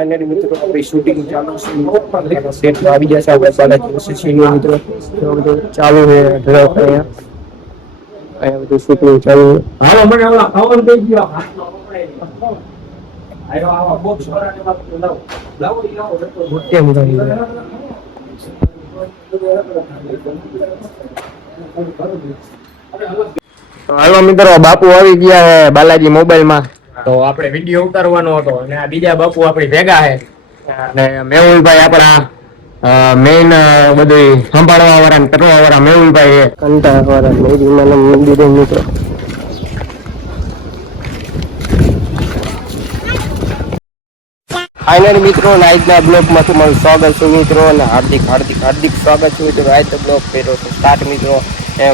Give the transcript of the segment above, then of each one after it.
મિત્રો આપણી શૂટિંગ ચાલુ છે સેટમાં આવી જશે આપણે 4:30 મિત્રો બધું ચાલુ છે અહીંયા બધું શૂટિંગ ચાલુ હાલો મને ઓલા ખાવાનું દઈ ગયો આયો આવા બોક્સ વાળાને લાવો મોટે મુરાની હાલો મિત્રો બાપુ આવી ગયા હે બાલાજી મોબાઈલ માં તો આપણે વિડિયો ઉતારવાનો હતો અને આ બીજા બાપુ આપણી ભેગા છે અને મેહુલભાઈ આપણા મેઈન બધું સંભાળવા વાળા કરવા વાળા મેહુલભાઈ કંટાળા વાળા મેરીમાના મંદિરે મિત્રો ફાઇનલી મિત્રો આજના બ્લોગમાં તમારું સ્વાગત છે મિત્રો અને હાર્દિક સ્વાગત છે મિત્રો. આજ તો બ્લોગ કર્યો છે સ્ટાર્ટ મિત્રો.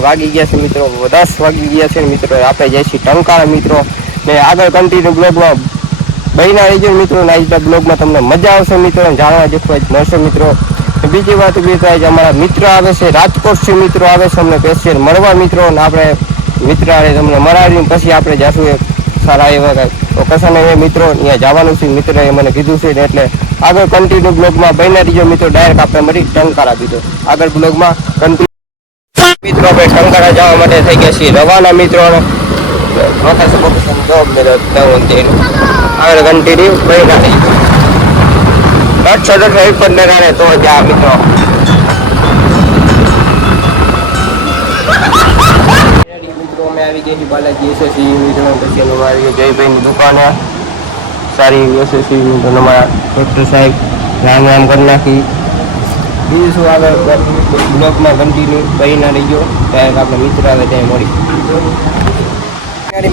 વાગી ગયા છે મિત્રો 10 વાગી ગયા છે મિત્રો. આપણે જઈશું ટંકારા મિત્રો ને આગળ કન્ટિન્યુ બ્લોગમાં બહીના રહીજો મિત્રો. આજના બ્લોગમાં તમને મજા આવશે મિત્રો, જાણવા જેવું મળશે મિત્રો. બીજી વાત બી થાય અમારા મિત્ર આવે છે રાજકોટથી મિત્રો આવે છે અમને સ્પેશિયલ મળવા મિત્રો અને આપણે મિત્ર તમને મળાવીને પછી આપણે જશું એક સારા એવા લોકેશન એ મિત્રો અહીંયા જવાનું છે મિત્ર એ મને કીધું છે એટલે આગળ કન્ટિન્યુ બ્લોગમાં બહીના રહીજો મિત્રો. ડાયરેક્ટ આપણે મળી ટંકારા બીજો આગળ બ્લોગમાં કન્ટિન્યુ મિત્રો. આપણે ટંકારા જવા માટે થઈ ગયા છીએ રવાના મિત્રો. આગળ કન્ટિન્યુ બહીના રહીજો. તો જા મિત્રો. અમે આવી ગયા છીએ બાલાજી એસએસસી મિત્રો. પછી અમે આવી ગયા જયભાઈની દુકાને સારી એસએસસી મિત્રો. અમારા ડૉક્ટર સાહેબ રામ કરી નાખી. બીજું શું આગળ બ્લોગમાં કન્ટિન્યુ બહીના રહીજો. ત્યારે આપણે મિત્ર આવે ત્યાં મળી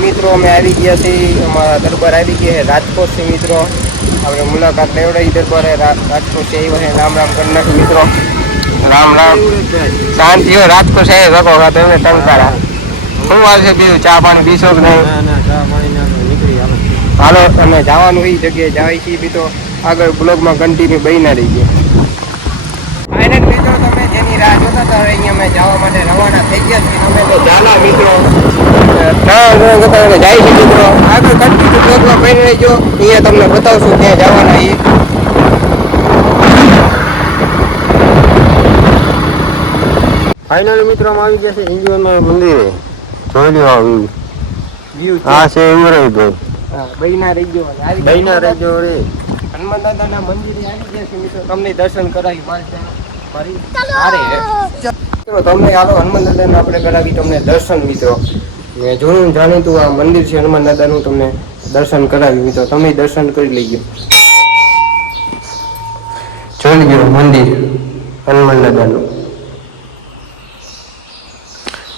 મિત્રો. અમે આવી ગયા છીએ અમારા દરબાર આવી ગયા છે રાજકોટથી મિત્રો. આપણે મુલાકાત લેવડાવી દરબાર રાજકોટ છે એ રામ કરી નાખી મિત્રો. રામ શાંતિ હોય રાજકોટ છે રકો એમને ટંકારા શું વાત છે બીજું ચા પાણી પીશો કે નહીં? હાલો અમે જવાનું એ જગ્યાએ જાય છીએ મિત્રો. આગળ બ્લોગમાં કન્ટિન્યુ બહીના રહી ગયા. ફાઇનલ મિત્રો તમે જેની રાહ જોતા હતા અહીંયા અમે જવા માટે રવાના થઈ ગયા છીએ. અમે તો જાના મિત્રો જાય છે મિત્રો. આગળ કન્ટિન્યુ બ્લોગમાં બની રહીજો. અહીંયા તમને બતાવશું ત્યાં જવાના એ. ફાઇનલ મિત્રો આવી ગયા છે હિન્દુઓના મંદિરે. જોઈ લો વ્યૂ હા છે એવું રહી ગયું. હા બહીના રહી ગયો રે. હનુમાન દાદાના મંદિરે આવી ગયા છે મિત્રો. તમને દર્શન કરાવી મારી મિત્રો. તમને હાલો હનુમાન દાદાને આપણે કરાવી તમને દર્શન મિત્રો. જૂનું જાણીતું આ મંદિર છે હનુમાન દાદાનું. તમને દર્શન કરાવ્યું મિત્રો. તમે દર્શન કરી લઈ ગયો. જોઈ ગયો મંદિર હનુમાન દાદાનું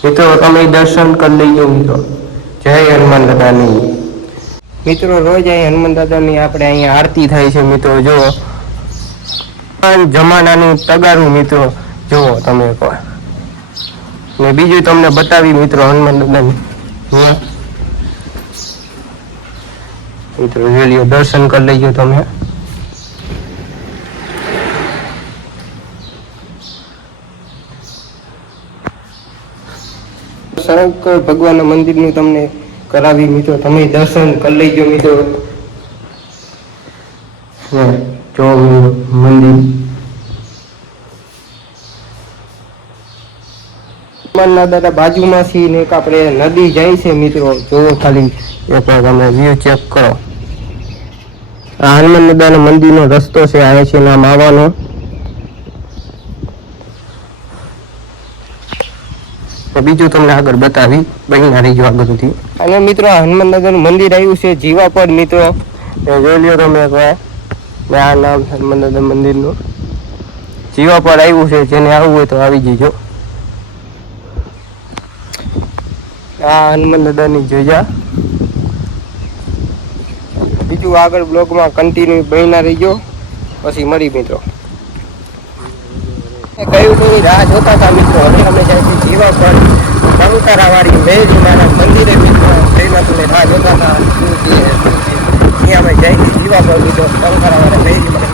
મિત્રો. તમે દર્શન કરી લઈ ગયો મિત્રો. જય હનુમાન દાદાની મિત્રો. રોજ અહીં હનુમાન દાદાની આપણે અહીંયા આરતી થાય છે મિત્રો. જુઓ જમાનાનું તગારું મિત્રો. જુઓ તમે ને બીજું તમને બતાવી મિત્રો હનુમાન દાદાની મિત્રો. જોઈ લ્યો દર્શન કરી લેજો તમે. શંકર ભગવાનના મંદિરનું તમને કરાવી મિત્રો. તમે દર્શન કરી લેજો મિત્રો. જો મંદિર હનુમાન દાદા બાજુમાંથી ને એક આપણે નદી જાય છે મિત્રો. જોવો ખાલી એક તમે વ્યૂ ચેક કરો. આ હનુમાન દાદાના મંદિરનો રસ્તો છે આવે છે નામ આવવાનો. બીજું તમને આગળ બતાવી બહીના રહીજો આગળ સુધી. અને મિત્રો હનુમાન દાદાનું મંદિર આવ્યું છે જીવાપડ મિત્રો. જોઈ લ્યો તમે આ નામ હનુમાન દાદા મંદિરનું જીવાપડ આવ્યું છે. જેને આવવું હોય તો આવી જજો. આ હનુમાન દાદાની જોજા. બીજું આગળ બ્લોગમાં કન્ટિન્યુ બહીના રહીજો. પછી મળી મિત્રો. કયું કોઈ રાહ જોતા હતા મિત્રો. હવે અમે જઈશું જીવાપડ ટંકારા વાળી મેરીમાના મંદિરે મિત્રો. પહેલા તમે રાહ જોતા હતા અહીંયા અમે જઈશું જીવાપડ મિત્રો. ટંકારા વાળા મેરીમાના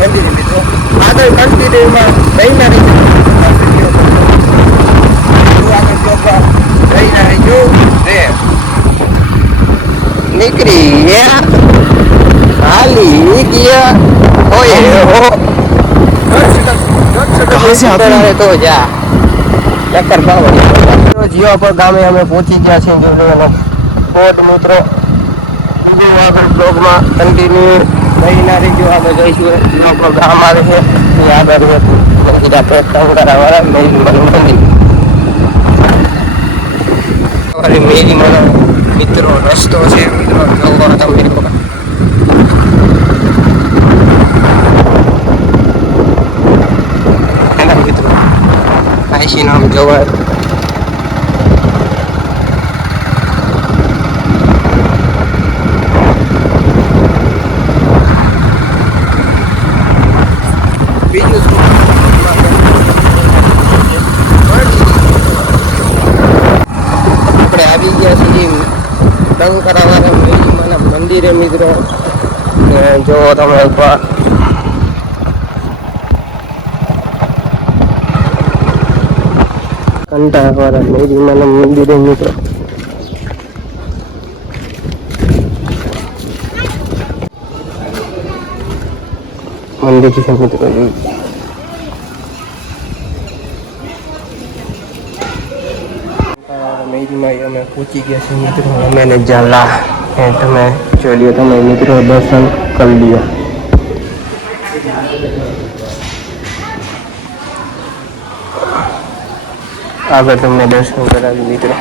મંદિરે મિત્રો. આગળ કન્ટિન્યુમાં બહીના રહીજો. આગળ બ્લોગમાં બહીના રહીજો રે નીકળી હાલી किया ओए हो कहाँ से आते हैं? तो जा चक्कर पाव जियो पर गामे અમે પહોંચી ગયા છીએ કોટ મિત્રો બીજું આગળ બ્લોગમાં કન્ટિન્યુ મહિના રીજો આપણે જઈશું જીઓ પર ગામ આવે છે ત્યાં આગળ સીધા પ્રયત્ન કરાવવાળા મેરી મંદિર અમારી મેરી મિત્રો રસ્તો છે મિત્રો જોવો તમે લોકો નામ જોવા બીજું આપણે આવી ગયા છીએ ટંકારાવાળા મંદિરે મિત્રો જો તમે એકવાર કંટાળાવાળા મેરીમાના મંદિરે મિત્રો મંદિર છે મિત્રો મેરીમાં અમે પહોંચી ગયા છીએ મિત્રો અમે ને ઝાલા તમે જોઈ લ્યો તમે મિત્રો દર્શન કરી લ્યો આગળ તમને દર્શન કરાવી મિત્રો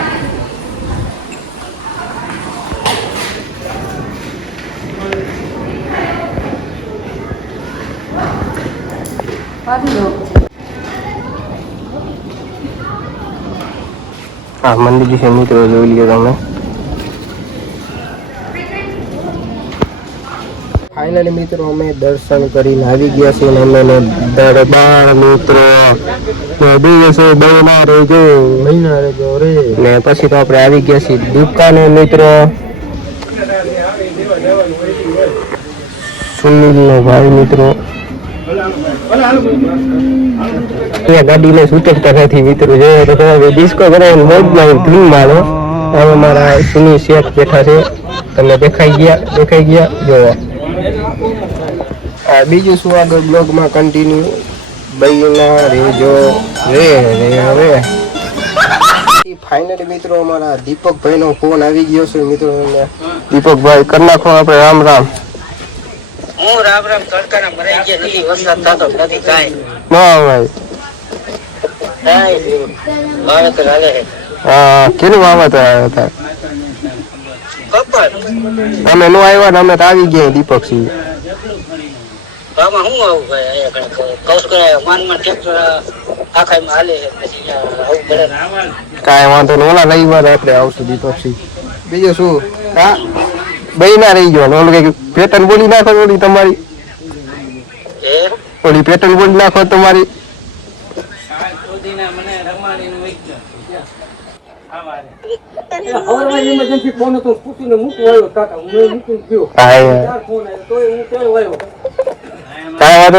આ મંદિર છે મિત્રો જોઈ લ્યો તમે ફાઇનલી મિત્રો અમે દર્શન કરીને આવી ગયા છીએ અને અમે દરબાર મિત્રો દિવસો મહિના રહેજો રે ને પછી તો આપણે આવી ગયા છીએ દુકાને મિત્રો સુનિલ નો ભાઈ મિત્રો ગાડીને સૂચકતા નથી મિત્રો જોઈએ તો તમે ડિસ્કો કરાવીને મોજમાં ધૂમ મારો હવે મારા સુની શેઠ બેઠા છે તમને દેખાઈ ગયા જોવો બીજું શું આગળ બ્લોગમાં કન્ટિન્યુ બહીના રેજો રે ફાઇનલી મિત્રો અમારા દીપકભાઈ નો ફોન આવી ગયો છે મિત્રો દીપકભાઈ કરી નાખો આપણે રામ રામ હું રામ રામ તડકાના ભરાઈ ગયા નથી વરસાદ થતો નથી કાંઈ ના ભાઈ વાવેતર હાલે છે કેનું વાવેતર આવ્યા હતા કપાસ અમે નો આવ્યા ને અમે તો આવી ગયા દીપકસિંહ આમાં શું આવું ભાઈ અહીંયા કૌશ કરે માન ટ્રેક્ટર આખામાં હાલે છે પછી આવું કરે કાંઈ વાંધો નહીં ઓલા રવિવારે આપણે આવશું દીપકસિંહ બીજું શું હા બઈ ના રહી ગયો ઓલું કઈ પેટર્ન બોલી નાખો ઓલી તમારી ઓલી પેટર્ન બોલી નાખો તમારી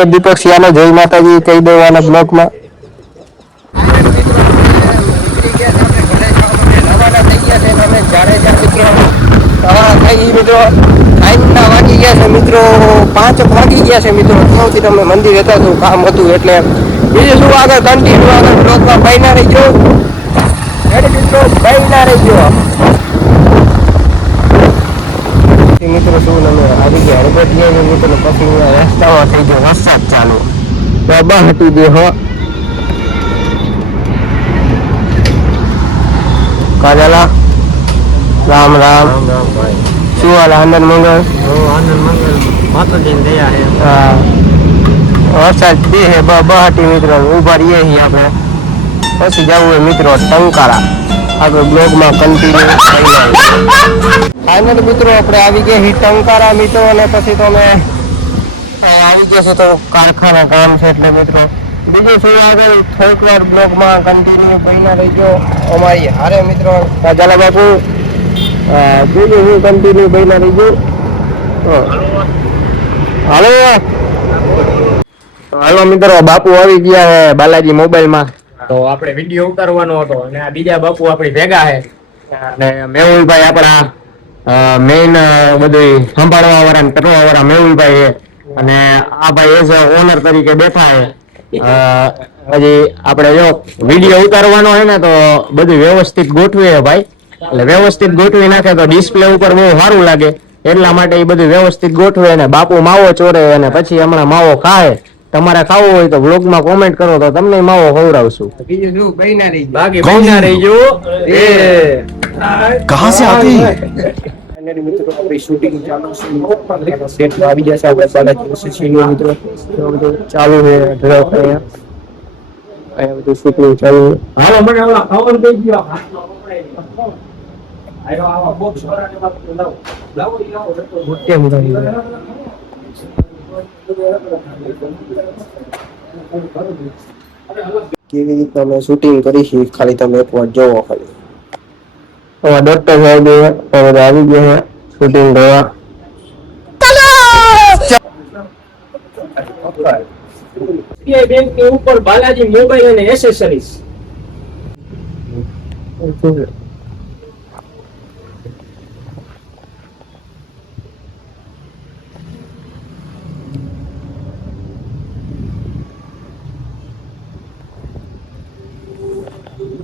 દીપક સિયાનો જય માતાજી કહી દેવાના બ્લોકમાં વાગી ગયા છે મિત્રો 5 વાગી ગયા છે મિત્રો ત્યાંથી તમે મંદિર હતા તો કામ હતું એટલે બીજું શું આગળ કન્ટિન્યુ આગળ બ્લોગમાં બહીના રહીજો મિત્રો શું અમે આવી ગયા હરબત મિત્રો પછી રસ્તામાં થઈ ગયો વરસાદ ચાલુ બાબા હટી દે હો કાજલા રામ રામ શું હાલ આનંદ મંગળ માતાજીની દયા છે હા વરસાદ દે હે બહાટી મિત્રો ઉભા રહીએ છીએ આપણે પછી જવું હોય મિત્રો ટંકારા આગળ બ્લોગમાં કન્ટિન્યુ ફાઇનલી મિત્રો આપણે આવી ગયા છીએ ટંકારા મિત્રો અને પછી તો અમે આવી ગયા છે તો કારખાના કામ છે એટલે મિત્રો બીજું શું આગળ થોડીક વાર બ્લોગમાં કન્ટિન્યુ બન્યા રહીજો અમારી હારે મિત્રો કાજાલા બાપુ બીજું હું કન્ટિન્યુ બન્યા રહીજો હાલો મિત્રો બાપુ આવી ગયા હે બાલાજી મોબાઈલમાં તો આપણે વિડીયો ઉતારવાનો હતો અને આ બીજા બાપુ આપણી ભેગા છે અને મેહુલભાઈ આપણા મેઇન બધું સંભાળવા વાળા કરવા વાળા મેહુલભાઈ છે અને આ ભાઈ એઝ ઓનર તરીકે બેઠા છે. હજી આપણે જો વિડીયો ઉતારવાનો હોય ને તો બધું વ્યવસ્થિત ગોઠવે ભાઈ, એટલે વ્યવસ્થિત ગોઠવી નાખે તો ડિસ્પ્લે ઉપર બહુ સારું લાગે, એટલા માટે એ બધું વ્યવસ્થિત ગોઠવે. અને બાપુ માવો ચોરે અને પછી હમણાં માવો ખાય. તમારે ખાવું હોય તો વ્લોગમાં કોમેન્ટ કરો તો તમને માવો ખવડાવશું. બીજું શું કઈ ના રહી બાકી બન્યા રહીજો. એ कहाँ से आते हैं ફાઇનલી મિત્રો આપણી શૂટિંગ ચાલુ છે, સેટમાં આવી જશે આપણે બાલાજી સીડીઓ મિત્રો, તો બધું ચાલુ છે ડ્રોપ અહીંયા બધું શૂટિંગ ચાલુ છે. હાલો મને ઓલા ખાવાનું દઈ ગયો. હાથમાં પકડાઈ ગયો. આયો આવા બોક્સ વાળાને લાવો. લાવો ઈ લાવો. કેમ કરી કેવી રીતના અમે શૂટિંગ કરી છે ખાલી તમે એક વાર જોવો. ખાલી ડોક્ટર સાહેબ બધા આવી ગયા છે શૂટિંગ કરવા. SBI બેંક ની ઉપર બાલાજી મોબાઈલ અને એસેસરીઝ.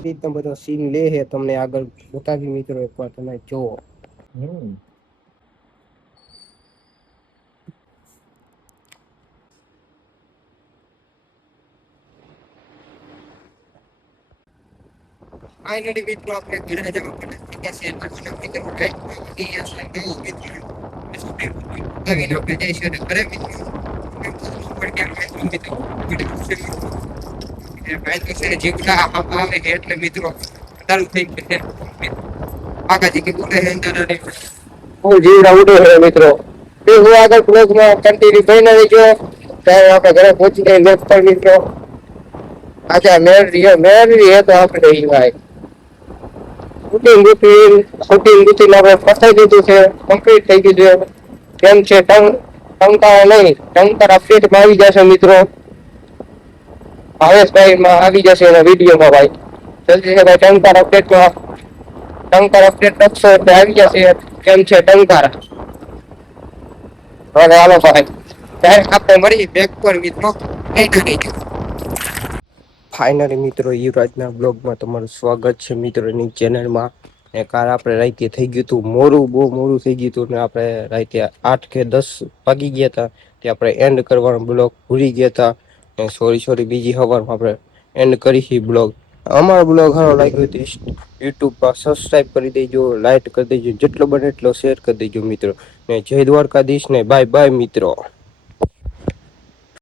રીતનો બધો સીન લે છે તમને આગળ બતાવી મિત્રો, એકવાર તમે જોવો. ફાઇનલી મિત્રો આપણે ઘરે જવા માટે મિત્રો કઈ આપણે જઈશું ઘરે મિત્રો. જીવતા આવે છે એટલે મિત્રો ચાલુ થઈ ગયું છે. આગાજી કે બોલે છે બહુ જીવડા ઉડે છે મિત્રો. હું આગળ બ્લોગમાં કન્ટિન્યુ થઈને રહેજો. ત્યારે આપણે ઘરે પહોંચી ગઈ લેફ્ટ પર મિત્રો. આજા મેરી હે તો આપણે રહી ભાઈ શૂટિંગ ગુટી આપણે ફસાઈ દીધું છે, કમ્પ્લીટ થઈ ગયું છે. કેમ છે ટંકારા નહીં, ટંકારા અપડેટમાં આવી જશે મિત્રો. ભાવેશભાઈ માં આવી જશે એના વિડીયોમાં ભાઈ. જલ્દી છે ભાઈ ટંકારા અપડેટમાં. ટંકારા અપડેટ લખશો એટલે આવી જશે કેમ છે ટંકારા. હવે હાલો ભાઈ ત્યારે આપણે મળી બેક પર મિત્રો. ફાઇનલી મિત્રો યુવરાજના બ્લોગમાં તમારું સ્વાગત છે મિત્રોની ચેનલમાં. એ કાર આપણે રાતે થઈ ગયું હતું મોડું, બહુ મોડું થઈ ગયું હતું ને આપણે રાતે 8 કે 10 વાગી ગયા હતા તે આપણે એન્ડ કરવાનો બ્લોગ ભૂલી ગયા હતા. સોરી બીજી સવારમાં આપણે એન્ડ કરી બ્લોગ. અમારો બ્લોગ સારો લાગ્યો તો યુટ્યુબ પર સબસ્ક્રાઈબ કરી દેજો, લાઈક કરી દેજો, જેટલો બને એટલો શેર કરી દેજો મિત્રો. ને જય દ્વારકાધીશ ને બાય બાય મિત્રો.